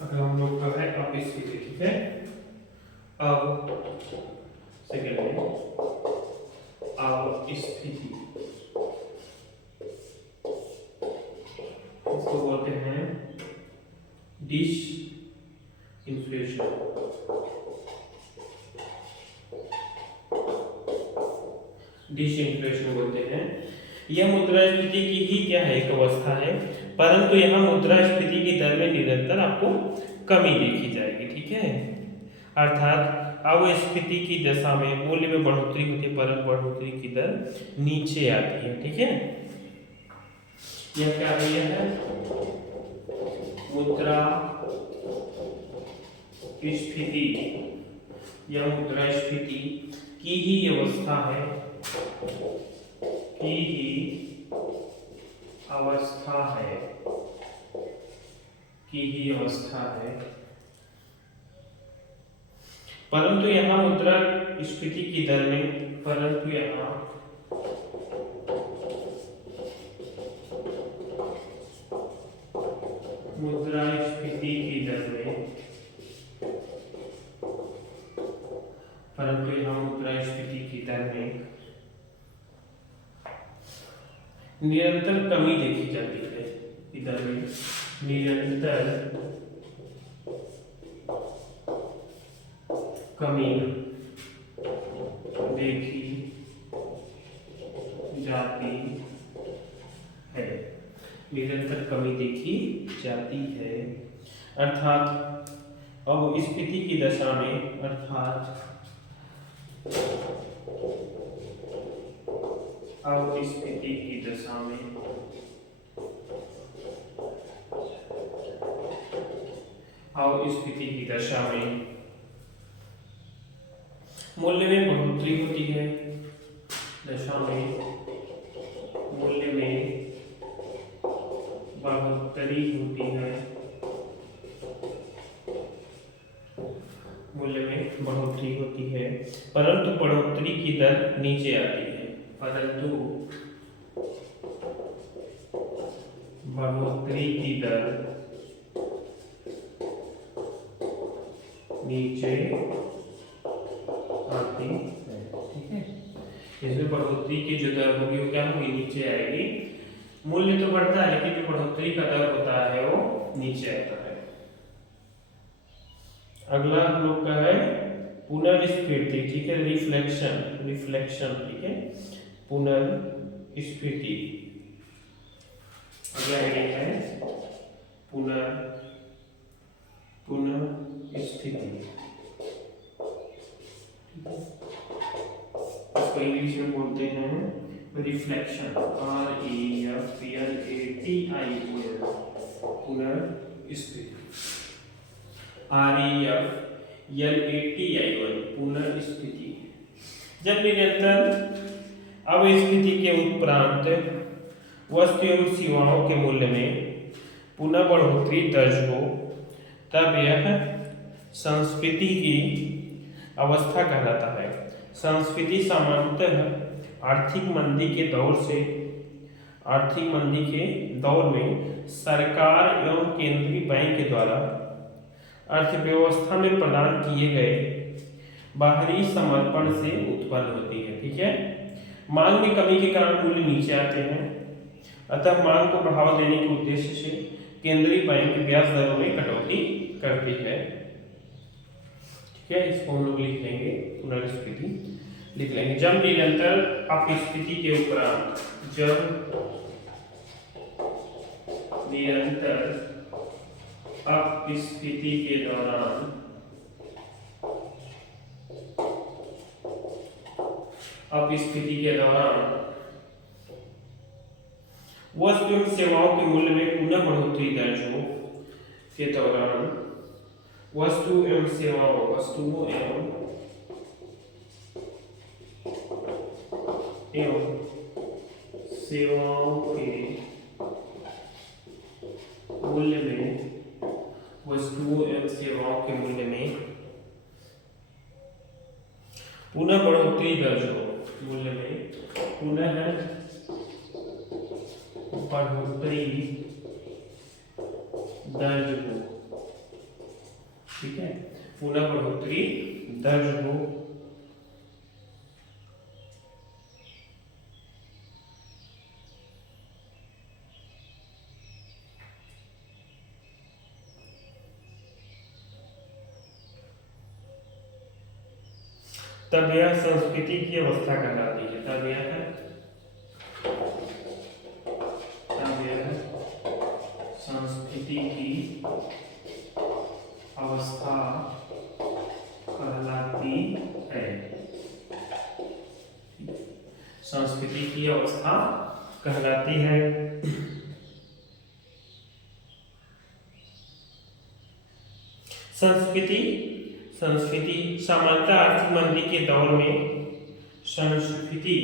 अगर हम लोग का है अपस्फीति, ठीक है। अब सेकेंड में अपस्फीति, इसको बोलते हैं डिश इन्फ्लेशन। डिश इन्फ्लेशन बोलते हैं। यह मुद्रास्फीति की ही क्या है, एक अवस्था है, परंतु यहाँ मुद्रास्फीति की दर में निरंतर आपको कमी देखी जाएगी, ठीक है। अर्थात अपस्फीति की दशा में मूल्य में बढ़ोतरी होती है, परंतु बढ़ोतरी की दर नीचे आती है, ठीक है। यह क्या है, मुद्रास्फीति, यह मुद्रास्फीति की ही अवस्था है, की ही अवस्था है, की ही अवस्था है, परंतु यहाँ मुद्रास्फीति की दर में, परंतु यहाँ मुद्रास्फीति की दर में, परंतु यहाँ मुद्रास्फीति की दर में निरंतर कमी देखी जाती है, इधर में निरंतर कमी देखी जाती है, निरंतर कमी देखी जाती है। अर्थात अब स्फीति की दशा में, अर्थात अब स्फीति की दशा में मूल्य में बढ़ोतरी होती है, दशा में मूल्य में बढ़ोतरी होती है, मूल्य में बढ़ोतरी होती है, परंतु बढ़ोतरी की दर नीचे आती है, परंतु बढ़ोतरी की दर नीचे आती है, ठीक है। इसमें बढ़ोतरी की जो दर होगी वो क्या होगी, नीचे आएगी। मूल्य तो बढ़ता है लेकिन जो बढ़ोतरी का दर होता है वो नीचे आता है। अगला हम लोग का है पुनर्स्फीति, ठीक है, रिफ्लेक्शन, ठीक है, पुनर्स्फीति। अगला हेडिंग है पुनर्स्फीति, इसको इंग्लिश में बोलते हैं रिफ्लेक्शन, REFLATION, पुनर्स्फीति, REFLATION, पुनर्स्फीति। जब निरंतर अपस्फीति के उपरांत वस्तु एवं सेवाओं के मूल्य में पुनः बढ़ोतरी दर्ज हो, तब यह संस्फीति की अवस्था कहलाता है। संस्फीति सामान्यतः आर्थिक मंदी के दौर में सरकार एवं केंद्रीय बैंक के द्वारा अर्थव्यवस्था में प्रदान किए गए बाहरी समर्पण से उत्पन्न होती है, ठीक है। मांग में कमी के कारण मूल्य नीचे आते हैं, अतः मांग को बढ़ावा देने के उद्देश्य से केंद्रीय बैंक ब्याज दरों में कटौती करती है, ठीक है। इसको हम लोग लिख लेंगे, पुनर्स्फीति लिख लेंगे। जब निरंतर अपस्फीति के उपरांत, जब निरंतर अपस्फीति के दौरान वस्तु एवं सेवाओं के मूल्य में पुनः बढ़ोतरी दर्ज हो के दौरान वस्तुओं एवं सेवाओं के मूल्य में, वस्तुओं एवं सेवाओं के मूल्य में पुनः बढ़ोतरी दर्ज हो, मूल्य में पुनः बढ़ोतरी दर्ज हो, ठीक है, पुनः बढ़ोतरी दर्ज हो। तब यह संस्कृति की अवस्था कहलाती है। तब यह संस्कृति की अवस्था कहलाती है। संस्कृति की अवस्था कहलाती है। संस्कृति सामान्यतः आर्थिक मंदी के दौर में संस्कृति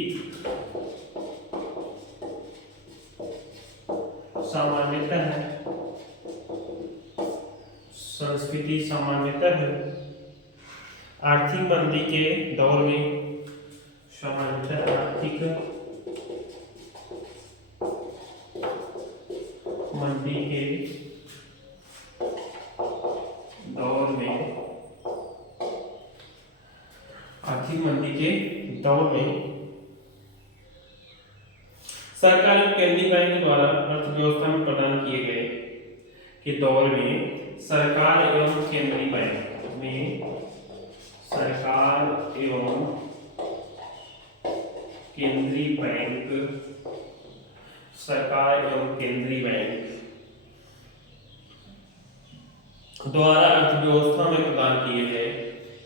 सामान्यतः आर्थिक मंदी के दौर में आर्थिक मंदी के दौर में सरकार और केंद्रीय बैंक द्वारा अर्थव्यवस्था में प्रदान किए गए के दौर में सरकार एवं केंद्रीय बैंक द्वारा अर्थव्यवस्था में प्रदान किए गए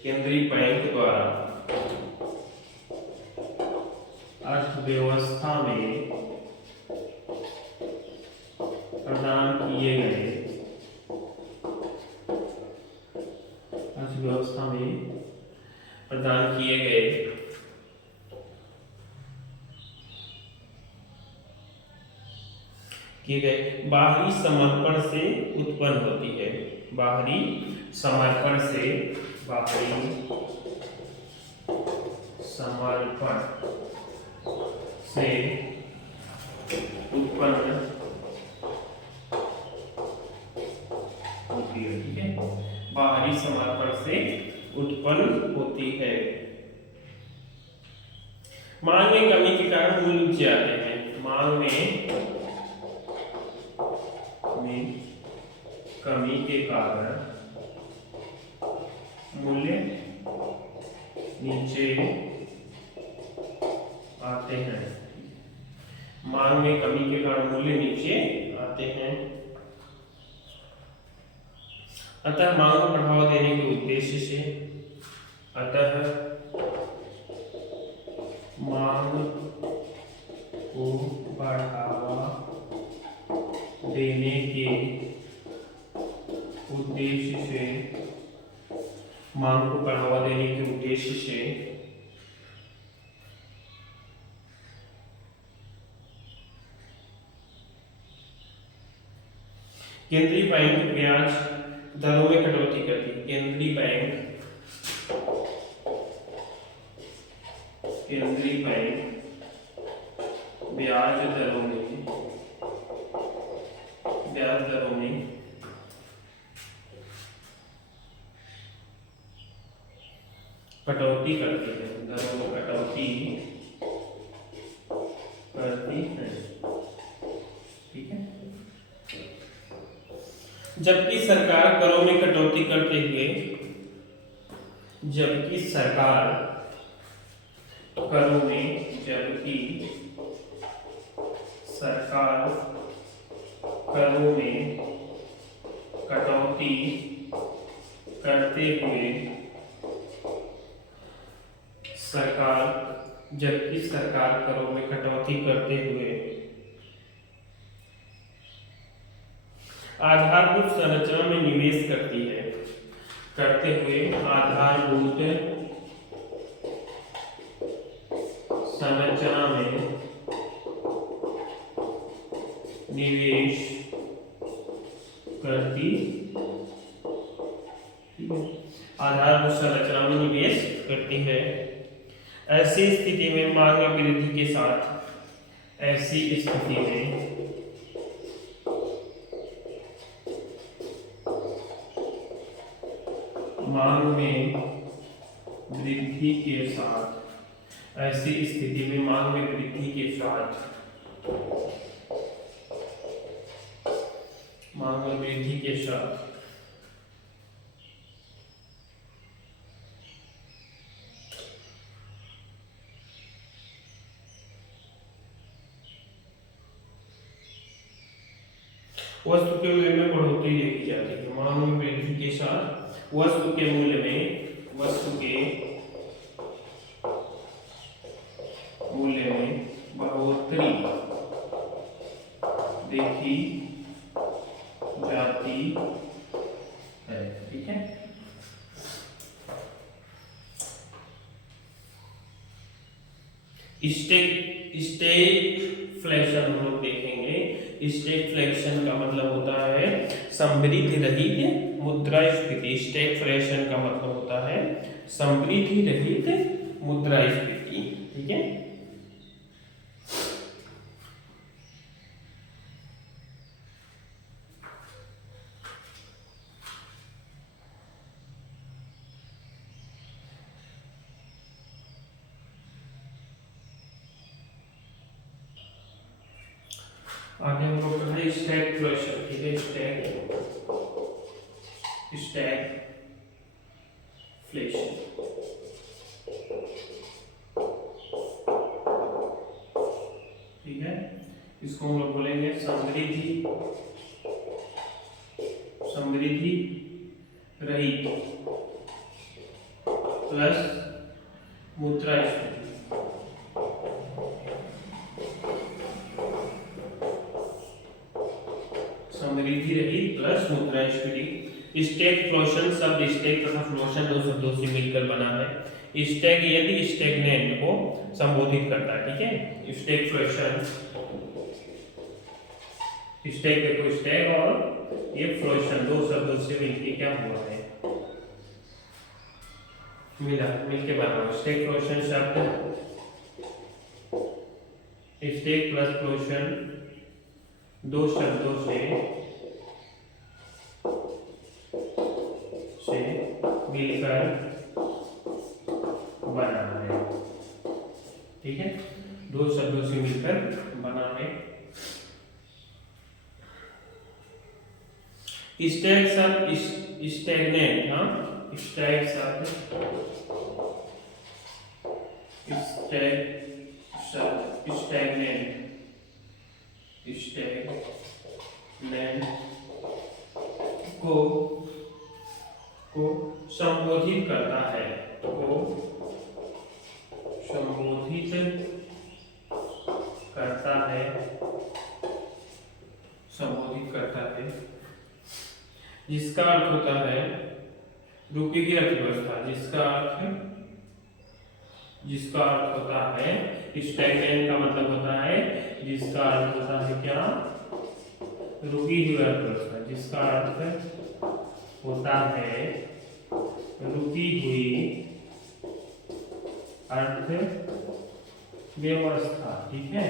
केंद्रीय बैंक द्वारा अर्थव्यवस्था में प्रदान किए गए बाहरी समर्पण से उत्पन्न होती है। बाहरी समर्पण से उत्पन्न होती है। ठीक है, बाहरी समर्पण से उत्पन्न होती है। मांग में कमी के कारण मूल्य नीचे आते हैं। मांग में कमी के कारण मूल्य नीचे आते हैं। मांग में कमी के कारण मूल्य नीचे आते हैं। अतः मांग को बढ़ावा देने के उद्देश्य से केंद्रीय बैंक ब्याज दरों में कटौती करती है। केंद्रीय बैंक ब्याज दरों में कटौती करती है। दरों में कटौती करती है। ठीक है, जबकि सरकार करों में कटौती करते हुए आधारभूत संरचना में निवेश करते हुए आधारभूत संरचना में निवेश करती है। ऐसी स्थिति में मांग में वृद्धि के साथ मांग में वृद्धि के साथ, ऐसी स्थिति में मांग में वृद्धि के साथ, मांग में वृद्धि के साथ वस्तु के मूल्य में बढ़ोतरी देखी जाती है। मांग में वृद्धि के साथ वस्तु के मूल्य में बढ़ोतरी देखी जाती है। ठीक है, स्टैगफ्लेशन हम लोग देखेंगे। स्टैगफ्लेशन का मतलब होता है समृद्धि रहित मुद्रास्फीति। स्टैगफ्लेशन का मतलब होता है समृद्धि रहित मुद्रास्फीति। ठीक है, आगे हम लोग पढ़े स्टैगफ्लेशन। ठीक है, स्टैगफ्लेशन। ठीक है, इसको हम लोग बोलेंगे समृद्धि रहित प्लस मुद्रास्फीति। समृद्धि रहित प्लस मुद्रास्फीति। स्टैगफ्लेशन शब्द स्टैग तथा फ्लोशन दो शब्दों से मिलकर बना है। स्टैग यदि स्टैग्नेंट को संबोधित करता है। ठीक है, स्टैगफ्लेशन, स्टैग देखो, स्टैग और ये फ्लोशन दो शब्दों से मिलकर क्या हुआ है, मिलके बना। स्टैगफ्लेशन शब्द स्टैग प्लस फ्लोशन दो शब्दों से मिलकर बना है। ठीक है, दो शब्दों से मिलकर बना है। स्टैग शब्द स्टैग्नेंट, हाँ, स्टैग शब्द स्टैग्नेंट को संबोधित करता है, संबोधित करता है, जिसका अर्थ होता है रुकेगी अर्थव्यवस्था। जिसका अर्थ होता है, स्टैग्नेंट का मतलब होता है जिसका अर्थ होता है क्या, रुकी हुई अर्थव्यवस्था। जिसका अर्थ होता है रुकी हुई अर्थव्यवस्था। ठीक है,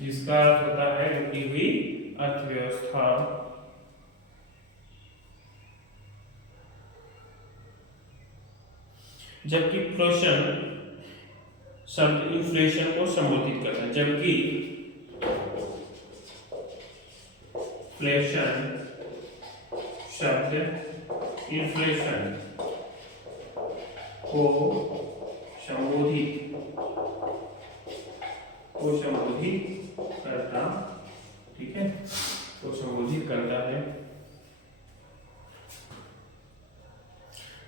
जिसका अर्थ होता है रुकी हुई अर्थव्यवस्था। जबकि फ्लोशन शब्द इन्फ्लेशन को संबोधित करता है। जबकि फ्लेशन शब्द इन्फ्लेशन को संबोधित करता, ठीक है, को संबोधित करता है।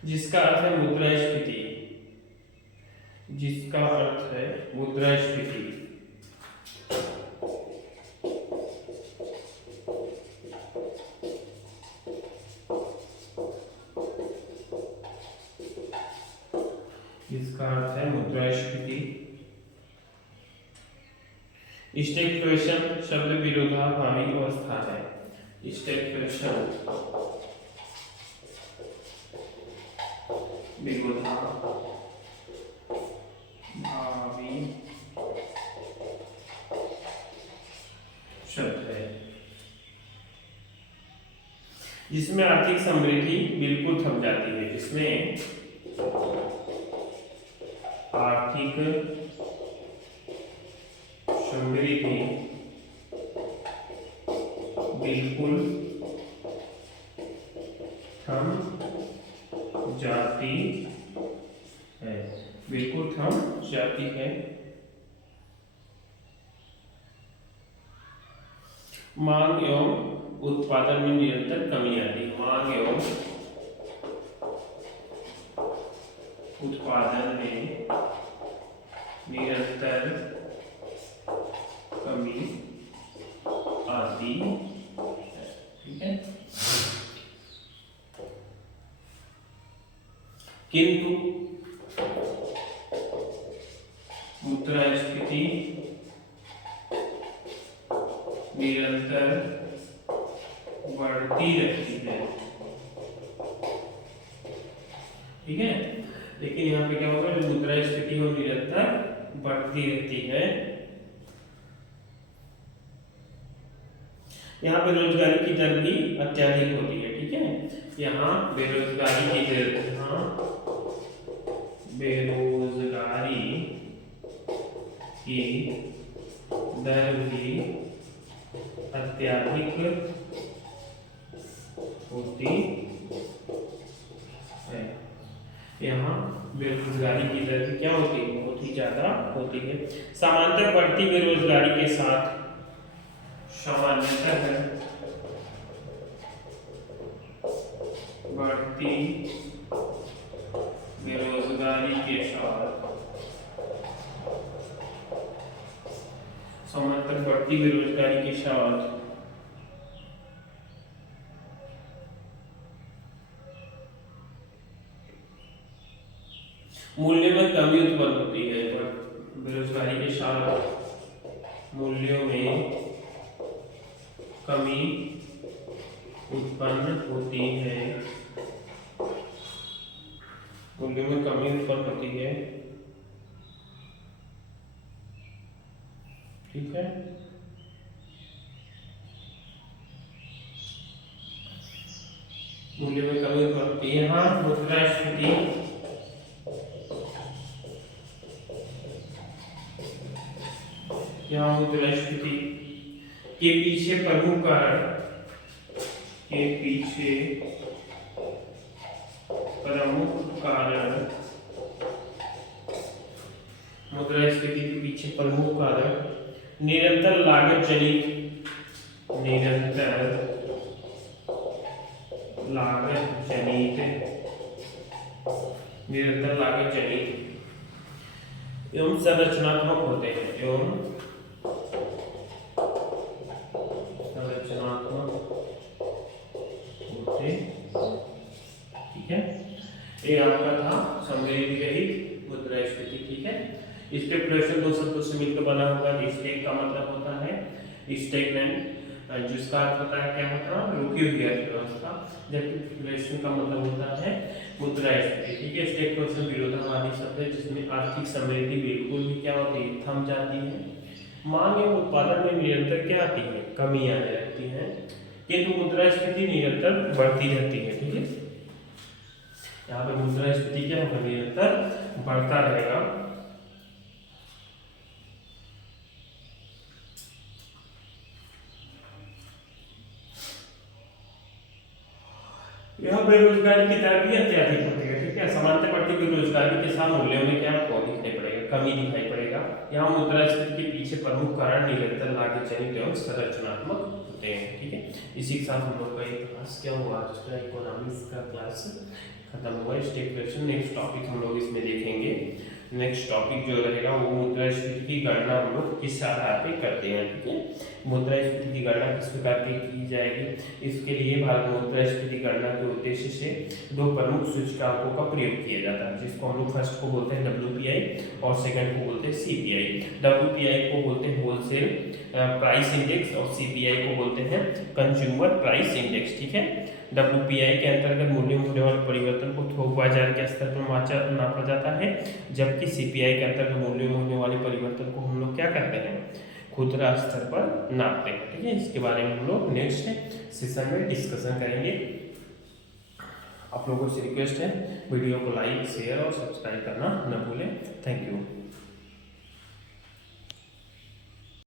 जिसका अर्थ है मुद्रास्फीति। जिसका अर्थ है मुद्रास्फीति। इसका अर्थ है मुद्रास्फीति। स्टैगफ्लेशन शब्द विरोधाभासी अवस्था है। स्टैगफ्लेशन विरोधाभासी शब्द है। जिसमें आर्थिक समृद्धि बिल्कुल थम जाती है, जिसमें आर्थिक समृद्धि बिल्कुल थम जाती है, बिल्कुल थम जाती है। मांग एवं उत्पादन में निरंतर कमी आती है। मांग एवं उत्पादन में निरंतर कमी आती है, ठीक है। किंतु मुद्रास्फीति निरंतर बढ़ती रहती है, ठीक है। लेकिन यहाँ पे क्या होगा, जो मुद्रास्फीति वो निरंतर बढ़ती रहती है। यहाँ बेरोजगारी की दर भी अत्यधिक होती है, ठीक है। यहाँ बेरोजगारी की दर, यहाँ बेरोजगारी की दर भी अत्यधिक होती है। यहाँ बेरोजगारी की दर भी क्या होती है, बहुत ही ज्यादा होती है। सामान्यतः बढ़ती बेरोजगारी के साथ, सामान्यतः बढ़ती बेरोजगारी के साथ, सामान्यतः बढ़ती बेरोजगारी के साथ मूल्य में कमी उत्पन्न होती है। बेरोजगारी के साथ मूल्यों में कमी उत्पन्न होती है, मूल्यों में कमी उत्पन्न होती है, ठीक है। मूल्यों में कमी उत्पन्न होती है। यहाँ मुद्रास्फीति मुद्रास्फीति के पीछे प्रमुख कारण, के पीछे प्रमुख कारण, मुद्रास्फीति के पीछे प्रमुख कारण निरंतर लागत जनित, निरंतर लागत जनित, निरंतर लागत जनित एवं संरचनात्मक होते हैं, एवं ठीक है। ये आपका था समृद्धि रहित मुद्रास्फीति, ठीक है। इसके प्रश्न दो शब्दों से मिलकर बना होगा। स्टेग का मतलब होता है स्टेगनेंट, जिसका अर्थ होता है क्या होता है, रुकी हुई अर्थव्यवस्था, जबकि फ्लेक्शन का मतलब होता है मुद्रास्फीति, ठीक है। स्टेग क्वेश्चन विरोधाभासी शब्द है, जिसमें आर्थिक समृद्धि बिल्कुल भी क्या होती है, थम जाती है। मांग एवं उत्पादन में निरंतर क्या आती है, कमी आने लगती है, किंतु मुद्रास्फीति निरंतर बढ़ती रहती है, ठीक है। यहाँ पे मुद्रास्फीति क्या होगा, निरंतर बढ़ता रहेगा। यहाँ बेरोजगारी की दर भी अत्यधिक होती है, ठीक है। समानता बढ़ती बेरोजगारी के साथ मूल्यों में क्या आपको दिखाई पड़ेगा, कमी दिखाई पड़ेगा। यहाँ मुद्रास्फीति के पीछे प्रमुख कारण निरंतर लागत जनित एवं संरचनात्मक होते हैं, ठीक है। इसी के साथ हम लोग का एक क्लास क्या हुआ, आज का इकोनॉमिक्स का क्लास खत्म हुआ। स्टेग क्वेश्चन नेक्स्ट टॉपिक हम लोग इसमें देखेंगे। नेक्स्ट टॉपिक जो रहेगा वो मुद्रास्फीति की गणना हम लोग किस आधार पे करते हैं, ठीक है। मुद्रास्फीति की गणना किस प्रकार की जाएगी, इसके लिए भारत में मुद्रास्फीति गणना के उद्देश्य से दो प्रमुख सूचकांकों का प्रयोग किया जाता है, जिसको हम लोग फर्स्ट को बोलते हैं WPI और सेकंड को बोलते हैं CPI। WPI को बोलते हैं होलसेल प्राइस इंडेक्स और CPI को बोलते हैं कंज्यूमर प्राइस इंडेक्स, ठीक है। WPI के अंतर्गत मूल्य में होने वाले परिवर्तन को थोक बाजार के स्तर पर नापा जाता है, जबकि CPI के अंतर्गत मूल्य में होने वाले परिवर्तन को हम लोग क्या करते हैं, खुदरा स्तर पर नापते हैं, ठीक है। इसके बारे में हम लोग नेक्स्ट सेशन में डिस्कशन करेंगे। आप लोगों से रिक्वेस्ट है वीडियो को लाइक शेयर और सब्सक्राइब करना न भूलें। Thank you.